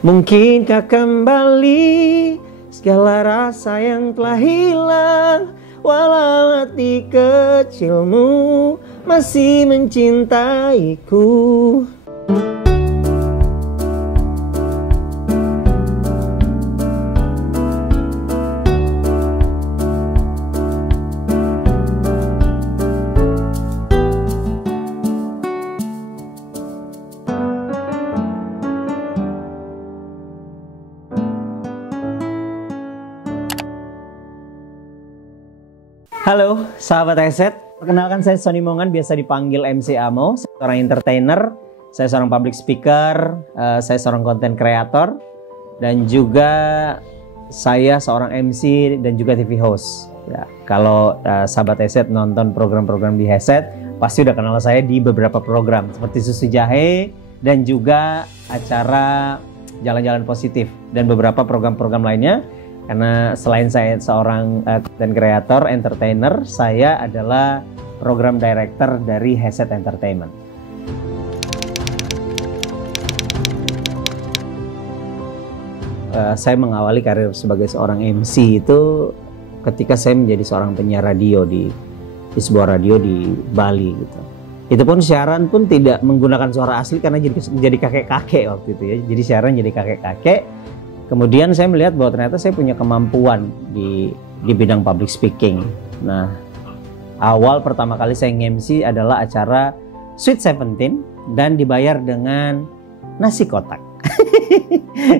Mungkinkah kembali segala rasa yang telah hilang, walau hati kecilmu masih mencintaiku. Halo sahabat Headset, perkenalkan saya Sony Mongan, biasa dipanggil MC Amo. Saya seorang entertainer, saya seorang public speaker, saya seorang content creator, dan juga saya seorang MC dan juga TV host. Ya, kalau sahabat Headset nonton program-program di Headset, pasti udah kenal saya di beberapa program seperti Susu Jahe dan juga acara Jalan-Jalan Positif dan beberapa program-program lainnya. Karena selain saya seorang content creator, entertainer, saya adalah program director dari Headset Entertainment. Saya mengawali karir sebagai seorang MC itu ketika saya menjadi seorang penyiar radio di sebuah radio di Bali gitu. Itu pun siaran pun tidak menggunakan suara asli karena jadi kakek-kakek waktu itu ya. Jadi siaran jadi kakek-kakek. Kemudian saya melihat bahwa ternyata saya punya kemampuan di bidang public speaking. Nah, awal pertama kali saya nge-MC adalah acara Sweet 17 dan dibayar dengan nasi kotak.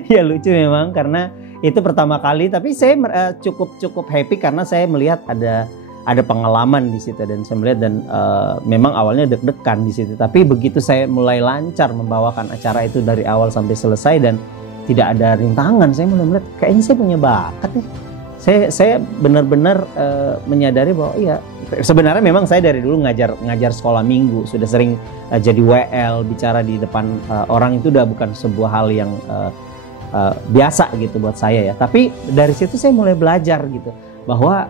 Ya lucu memang karena itu pertama kali, tapi saya cukup happy karena saya melihat ada pengalaman di situ dan saya melihat dan memang awalnya deg-degan di situ. Tapi begitu saya mulai lancar membawakan acara itu dari awal sampai selesai dan tidak ada rintangan, saya mulai melihat kayaknya saya punya bakat nih. Saya benar-benar menyadari bahwa iya, sebenarnya memang saya dari dulu ngajar sekolah minggu, sudah sering jadi WL, bicara di depan orang itu udah bukan sebuah hal yang biasa gitu buat saya ya. Tapi dari situ saya mulai belajar gitu bahwa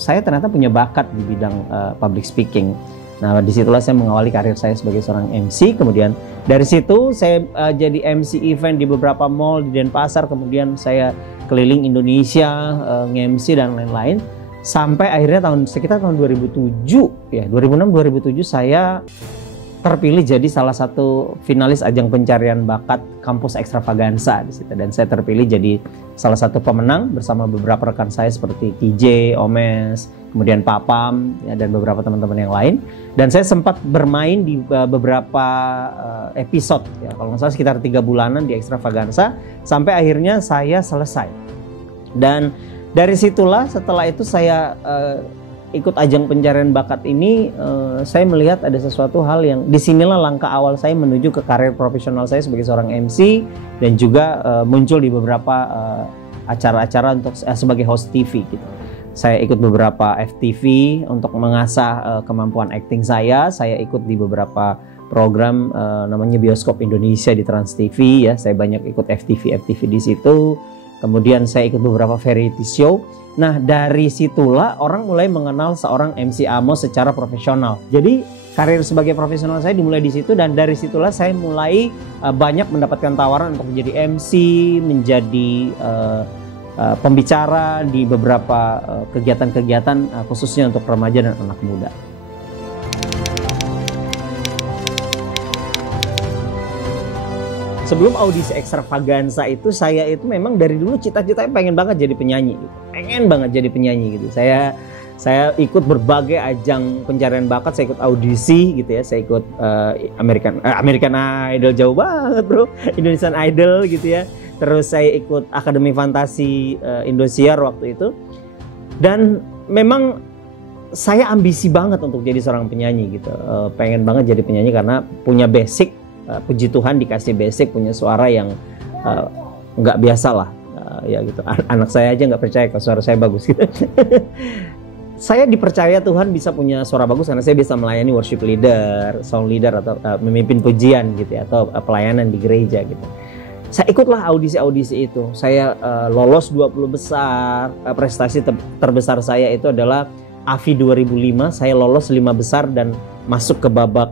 saya ternyata punya bakat di bidang public speaking. Nah, disitulah saya mengawali karir saya sebagai seorang MC. Kemudian dari situ saya jadi MC event di beberapa mall di Denpasar. Kemudian saya keliling Indonesia, nge-MC dan lain-lain. Sampai akhirnya sekitar tahun 2007, ya 2006-2007 saya terpilih jadi salah satu finalis ajang pencarian bakat kampus ekstravaganza di situ. Dan saya terpilih jadi salah satu pemenang bersama beberapa rekan saya seperti TJ, Omes, kemudian Papam ya, dan beberapa teman-teman yang lain. Dan saya sempat bermain di beberapa episode ya, kalau nggak salah sekitar 3 bulanan di ekstravaganza sampai akhirnya saya selesai. Dan dari situlah setelah itu saya ikut ajang pencarian bakat ini, saya melihat ada sesuatu hal yang disinilah langkah awal saya menuju ke karir profesional saya sebagai seorang MC dan juga muncul di beberapa acara-acara untuk sebagai host TV gitu. Saya ikut beberapa FTV untuk mengasah kemampuan acting saya. Saya ikut di beberapa program namanya Bioskop Indonesia di Trans TV ya. Saya banyak ikut FTV di situ. Kemudian saya ikut beberapa variety show. Nah, dari situlah orang mulai mengenal seorang MC Amo secara profesional. Jadi karir sebagai profesional saya dimulai di situ dan dari situlah saya mulai banyak mendapatkan tawaran untuk menjadi MC, menjadi pembicara di beberapa kegiatan-kegiatan khususnya untuk remaja dan anak muda. Sebelum audisi ekstravaganza itu, saya itu memang dari dulu cita-citanya pengen banget jadi penyanyi gitu. Pengen banget jadi penyanyi gitu. Saya ikut berbagai ajang pencarian bakat, saya ikut audisi gitu ya. Saya ikut American Idol, jauh banget bro, Indonesian Idol gitu ya. Terus saya ikut Akademi Fantasi Indosiar waktu itu. Dan memang saya ambisi banget untuk jadi seorang penyanyi gitu. Pengen banget jadi penyanyi karena punya basic. Puji Tuhan dikasih basic, punya suara yang nggak biasa lah ya gitu. Anak saya aja nggak percaya kalau suara saya bagus gitu. Saya dipercaya Tuhan bisa punya suara bagus karena saya bisa melayani worship leader, song leader atau memimpin pujian gitu ya, atau pelayanan di gereja gitu. Saya ikutlah audisi-audisi itu. Saya lolos 20 besar. Prestasi terbesar saya itu adalah AFI 2005. Saya lolos 5 besar dan masuk ke babak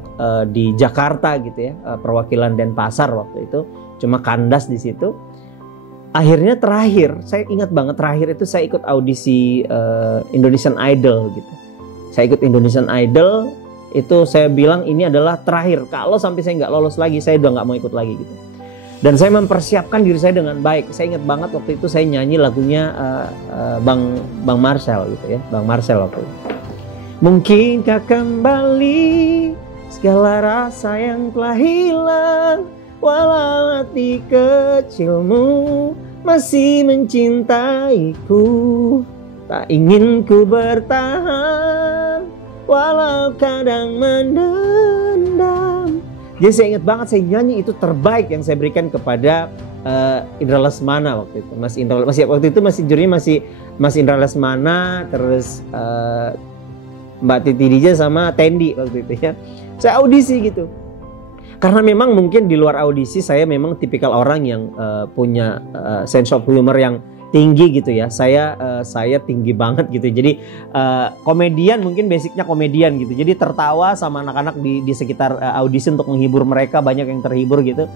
di Jakarta gitu ya, perwakilan Denpasar waktu itu. cuma kandas di situ. Akhirnya terakhir, saya ingat banget terakhir itu saya ikut audisi Indonesian Idol gitu. Saya ikut Indonesian Idol, itu saya bilang ini adalah terakhir. Kalau sampai saya nggak lolos lagi, saya udah nggak mau ikut lagi gitu. Dan saya mempersiapkan diri saya dengan baik. Saya ingat banget waktu itu saya nyanyi lagunya Bang Marcel gitu ya, Bang Marcel waktu itu. Mungkinkah kembali segala rasa yang telah hilang, walau hati kecilmu masih mencintaiku, tak ingin ku bertahan walau kadang mendendam. Jadi saya ingat banget saya nyanyi itu terbaik yang saya berikan kepada Indra Lesmana waktu itu. Waktu itu masih jurinya Mas Indra Lesmana, terus Mbak Titi DJ sama Tendi waktu itu ya. Saya audisi gitu. Karena memang mungkin di luar audisi saya memang tipikal orang yang punya sense of humor yang tinggi gitu ya. Saya tinggi banget gitu. Jadi komedian, mungkin basicnya komedian gitu. Jadi tertawa sama anak-anak di sekitar audisi untuk menghibur mereka, banyak yang terhibur gitu.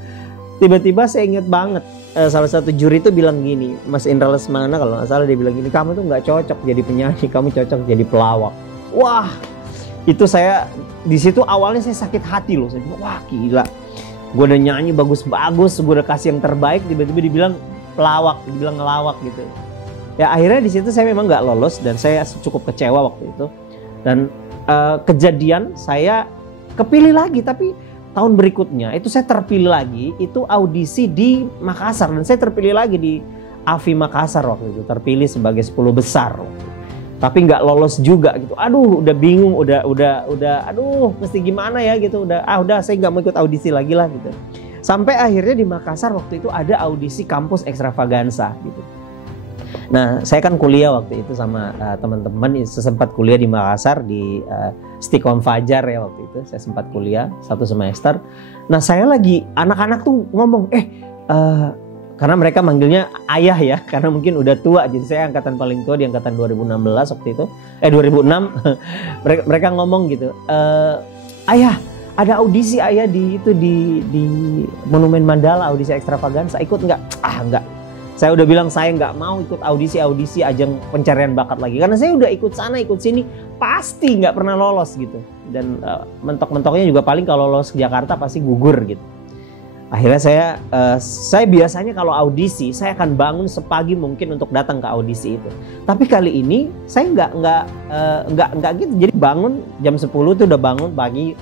Tiba-tiba saya ingat banget salah satu juri itu bilang gini, Mas Indra Lesmana kalau nggak salah, dia bilang gini, kamu tuh nggak cocok jadi penyanyi, kamu cocok jadi pelawak. Wah, itu saya di situ awalnya saya sakit hati loh. Saya bilang, wah gila, gue udah nyanyi bagus-bagus, gue udah kasih yang terbaik, tiba-tiba dibilang pelawak, dibilang ngelawak gitu. Ya akhirnya di situ saya memang nggak lolos dan saya cukup kecewa waktu itu. Dan kejadian saya kepilih lagi, tapi tahun berikutnya itu saya terpilih lagi, itu audisi di Makassar dan saya terpilih lagi di AFI Makassar waktu itu, terpilih sebagai 10 besar. Tapi nggak lolos juga gitu. Aduh, udah bingung, udah, aduh, mesti gimana ya gitu. Udah, saya nggak mau ikut audisi lagi lah gitu. Sampai akhirnya di Makassar waktu itu ada audisi kampus ekstravaganza gitu. Nah, saya kan kuliah waktu itu sama teman-teman, sempat kuliah di Makassar di Stikom Fajar ya waktu itu. Saya sempat kuliah 1 semester. Nah, saya lagi anak-anak tuh ngomong, karena mereka manggilnya ayah ya, karena mungkin udah tua, jadi saya angkatan paling tua di angkatan 2016 waktu itu, 2006. mereka ngomong gitu, ayah ada audisi ayah di Monumen Mandala, audisi ekstravaganza, ikut nggak? Nggak. Saya udah bilang saya nggak mau ikut audisi ajang pencarian bakat lagi, karena saya udah ikut sana ikut sini pasti nggak pernah lolos gitu, dan mentok-mentoknya juga paling kalau lolos ke Jakarta pasti gugur gitu. Akhirnya saya biasanya kalau audisi saya akan bangun sepagi mungkin untuk datang ke audisi itu. Tapi kali ini saya nggak gitu. Jadi bangun jam 10 tuh udah bangun pagi.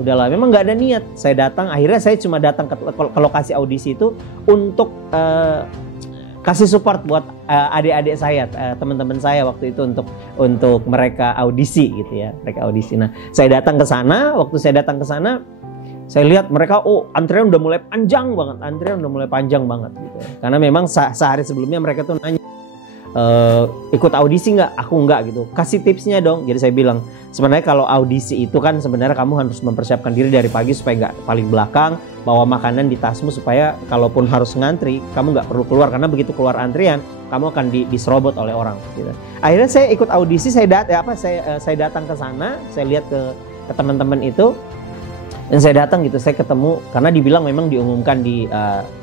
Udahlah, memang nggak ada niat. Saya datang. Akhirnya saya cuma datang ke lokasi audisi itu untuk kasih support buat adik-adik saya, teman-teman saya waktu itu untuk mereka audisi gitu ya. Mereka audisi. Nah, saya datang ke sana. Waktu saya datang ke sana, saya lihat mereka, antrian udah mulai panjang banget gitu. Karena memang sehari sebelumnya mereka tuh nanya, ikut audisi nggak? Aku nggak gitu. Kasih tipsnya dong. Jadi saya bilang, sebenarnya kalau audisi itu kan sebenarnya kamu harus mempersiapkan diri dari pagi supaya nggak paling belakang, bawa makanan di tasmu supaya kalaupun harus ngantri, kamu nggak perlu keluar, karena begitu keluar antrian, kamu akan diserobot oleh orang. Gitu. Akhirnya saya ikut audisi, saya datang ke sana, saya lihat ke teman-teman itu. Dan saya datang gitu, saya ketemu, karena dibilang memang diumumkan di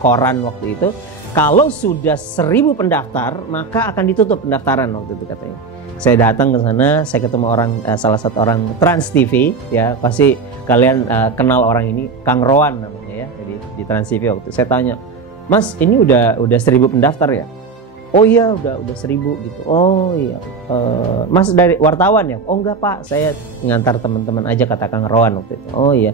koran waktu itu, kalau sudah 1000 pendaftar maka akan ditutup pendaftaran waktu itu katanya. Saya datang ke sana, saya ketemu salah satu orang Trans TV ya, pasti kalian kenal orang ini, Kang Rowan namanya ya, jadi di Trans TV waktu itu. Saya tanya, Mas ini udah 1000 pendaftar ya? Oh iya udah 1000 gitu. Oh iya, Mas dari wartawan ya? Oh enggak Pak, saya ngantar teman-teman aja, kata Kang Rowan waktu itu. Oh iya,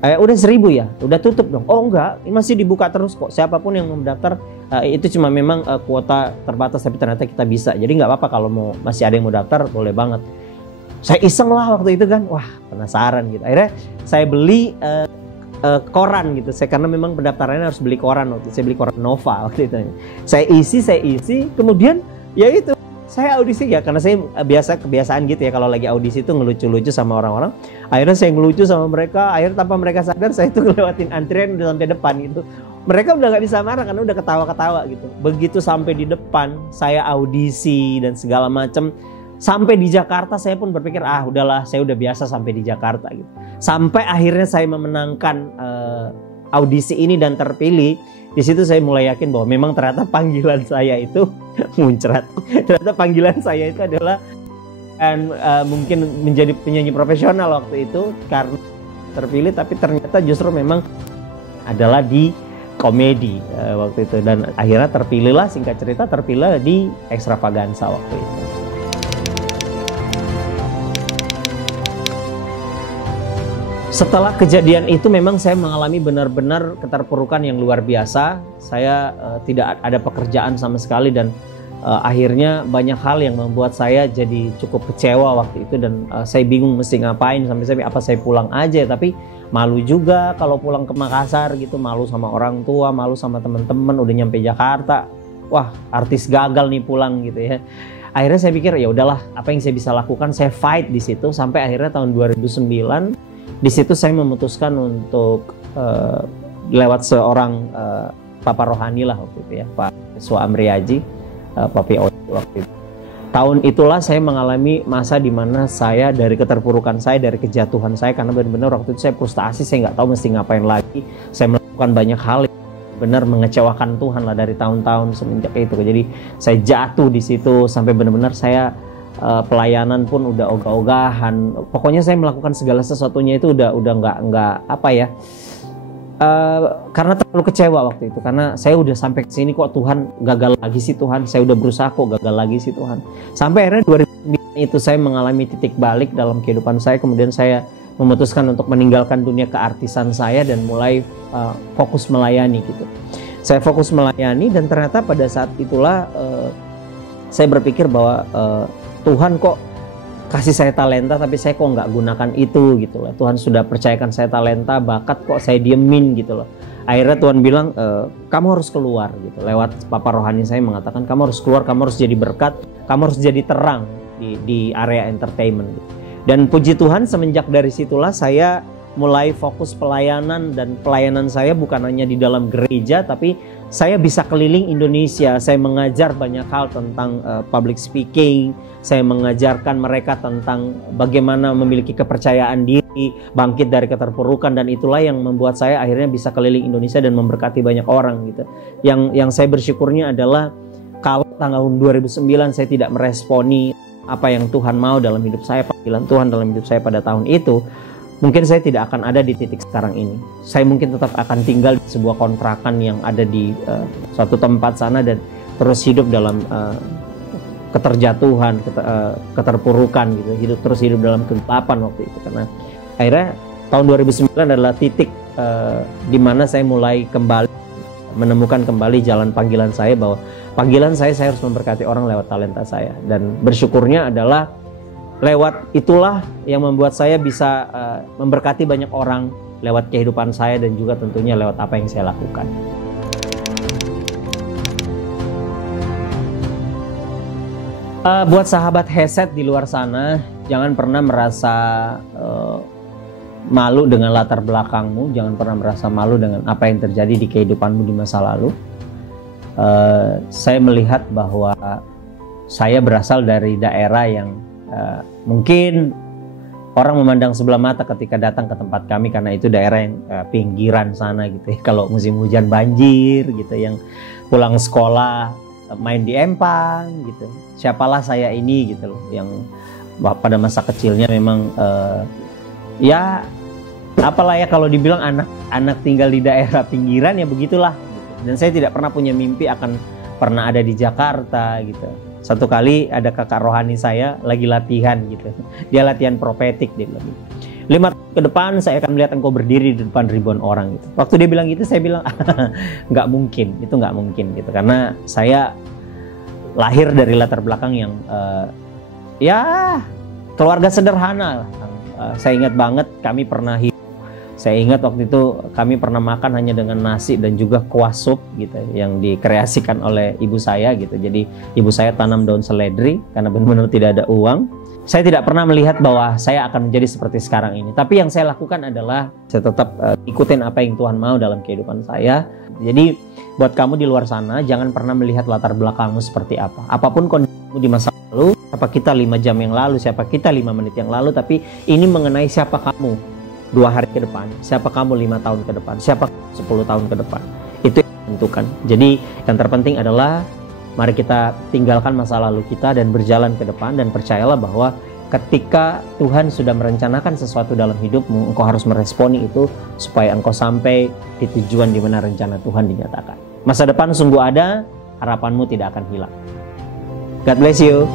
udah 1000 ya? Udah tutup dong? Oh enggak, ini masih dibuka terus kok. Siapapun yang mau mendaftar, itu cuma memang kuota terbatas, tapi ternyata kita bisa. Jadi nggak apa-apa kalau masih ada yang mau daftar, boleh banget. Saya iseng lah waktu itu kan, wah penasaran gitu. Akhirnya saya beli koran gitu. Karena memang pendaftarannya harus beli koran waktu itu. Saya beli koran Nova waktu itu. Saya isi, kemudian ya itu saya audisi ya, karena saya kebiasaan gitu ya, kalau lagi audisi itu ngelucu-lucu sama orang-orang. Akhirnya saya ngelucu sama mereka, akhirnya tanpa mereka sadar saya itu ngelewatin antrian udah sampai depan gitu. Mereka udah nggak bisa marah karena udah ketawa-ketawa gitu. Begitu sampai di depan, saya audisi dan segala macam. Sampai di Jakarta saya pun berpikir, udahlah, saya udah biasa sampai di Jakarta gitu. Sampai akhirnya saya memenangkan audisi ini dan terpilih, di situ saya mulai yakin bahwa memang ternyata panggilan saya itu muncrat. Ternyata panggilan saya itu adalah mungkin menjadi penyanyi profesional waktu itu karena terpilih, tapi ternyata justru memang adalah di komedi waktu itu, dan akhirnya terpilihlah, singkat cerita terpilih di Extravaganza waktu itu. Setelah kejadian itu memang saya mengalami benar-benar keterpurukan yang luar biasa. Saya tidak ada pekerjaan sama sekali, dan akhirnya banyak hal yang membuat saya jadi cukup kecewa waktu itu, dan saya bingung mesti ngapain. Sampai apa saya pulang aja, tapi malu juga kalau pulang ke Makassar gitu, malu sama orang tua, malu sama teman-teman. Udah nyampe Jakarta, wah artis gagal nih pulang gitu ya. Akhirnya saya pikir ya udahlah, apa yang saya bisa lakukan, saya fight di situ sampai akhirnya tahun 2009 di situ saya memutuskan untuk lewat seorang papa rohani lah waktu itu ya, Pak Yesua Amriaji, Papi Oji waktu itu. Tahun itulah saya mengalami masa di mana saya dari keterpurukan saya, dari kejatuhan saya, karena benar-benar waktu itu saya frustasi, saya nggak tahu mesti ngapain lagi. Saya melakukan banyak hal yang benar mengecewakan Tuhan lah dari tahun-tahun semenjak itu. Jadi saya jatuh di situ sampai benar-benar saya pelayanan pun udah ogah-ogahan. Pokoknya saya melakukan segala sesuatunya itu udah nggak apa ya. Karena terlalu kecewa waktu itu, karena saya udah sampai ke sini kok Tuhan gagal lagi sih Tuhan, saya udah berusaha kok gagal lagi sih Tuhan. Sampai akhirnya 2009 itu saya mengalami titik balik dalam kehidupan saya, kemudian saya memutuskan untuk meninggalkan dunia keartisan saya dan mulai fokus melayani gitu. Saya fokus melayani, dan ternyata pada saat itulah saya berpikir bahwa Tuhan kok kasih saya talenta tapi saya kok nggak gunakan itu gitu loh. Tuhan sudah percayakan saya talenta, bakat, kok saya diemin gitu loh. Akhirnya Tuhan bilang kamu harus keluar gitu. Lewat papa rohani saya mengatakan kamu harus keluar, kamu harus jadi berkat, kamu harus jadi terang di area entertainment gitu. Dan puji Tuhan semenjak dari situlah saya mulai fokus pelayanan, dan pelayanan saya bukan hanya di dalam gereja, tapi saya bisa keliling Indonesia. Saya mengajar banyak hal tentang public speaking. Saya mengajarkan mereka tentang bagaimana memiliki kepercayaan diri, bangkit dari keterpurukan, dan itulah yang membuat saya akhirnya bisa keliling Indonesia dan memberkati banyak orang gitu. Yang saya bersyukurnya adalah kalau tahun 2009 saya tidak meresponi apa yang Tuhan mau dalam hidup saya, panggilan Tuhan dalam hidup saya pada tahun itu, mungkin saya tidak akan ada di titik sekarang ini. Saya mungkin tetap akan tinggal di sebuah kontrakan yang ada di suatu tempat sana, dan terus hidup dalam keterjatuhan, keterpurukan gitu, terus hidup dalam kegelapan waktu itu. Karena akhirnya tahun 2009 adalah titik di mana saya mulai kembali menemukan kembali jalan panggilan saya, bahwa panggilan saya harus memberkati orang lewat talenta saya. Dan bersyukurnya adalah lewat itulah yang membuat saya bisa memberkati banyak orang lewat kehidupan saya, dan juga tentunya lewat apa yang saya lakukan. Buat sahabat Heset di luar sana, jangan pernah merasa malu dengan latar belakangmu, jangan pernah merasa malu dengan apa yang terjadi di kehidupanmu di masa lalu. Saya melihat bahwa saya berasal dari daerah yang mungkin orang memandang sebelah mata ketika datang ke tempat kami, karena itu daerah yang pinggiran sana gitu ya. Kalau musim hujan banjir gitu, yang pulang sekolah main di empang gitu. Siapalah saya ini gitu loh, yang pada masa kecilnya memang ya apalah ya, kalau dibilang anak tinggal di daerah pinggiran ya begitulah gitu. Dan saya tidak pernah punya mimpi akan pernah ada di Jakarta gitu. Satu kali ada kakak rohani saya lagi latihan gitu, dia latihan profetik, dia bilang gitu, 5 tahun ke depan saya akan melihat engkau berdiri di depan ribuan orang gitu. Waktu dia bilang gitu saya bilang nggak mungkin, itu nggak mungkin gitu, karena saya lahir dari latar belakang yang ya keluarga sederhana. Saya ingat banget kami pernah hidup. Saya ingat waktu itu kami pernah makan hanya dengan nasi dan juga kuah sup gitu, yang dikreasikan oleh ibu saya gitu. Jadi ibu saya tanam daun seledri karena benar-benar tidak ada uang. Saya tidak pernah melihat bahwa saya akan menjadi seperti sekarang ini. Tapi yang saya lakukan adalah saya tetap ikutin apa yang Tuhan mau dalam kehidupan saya. Jadi buat kamu di luar sana, jangan pernah melihat latar belakangmu seperti apa. Apapun kondisimu di masa lalu, siapa kita 5 jam yang lalu, siapa kita 5 menit yang lalu, tapi ini mengenai siapa kamu 2 hari ke depan, siapa kamu 5 tahun ke depan, siapa 10 tahun ke depan. Itu yang menentukan. Jadi yang terpenting adalah mari kita tinggalkan masa lalu kita dan berjalan ke depan, dan percayalah bahwa ketika Tuhan sudah merencanakan sesuatu dalam hidupmu, engkau harus meresponi itu supaya engkau sampai di tujuan di mana rencana Tuhan dinyatakan. Masa depan sungguh ada, harapanmu tidak akan hilang. God bless you.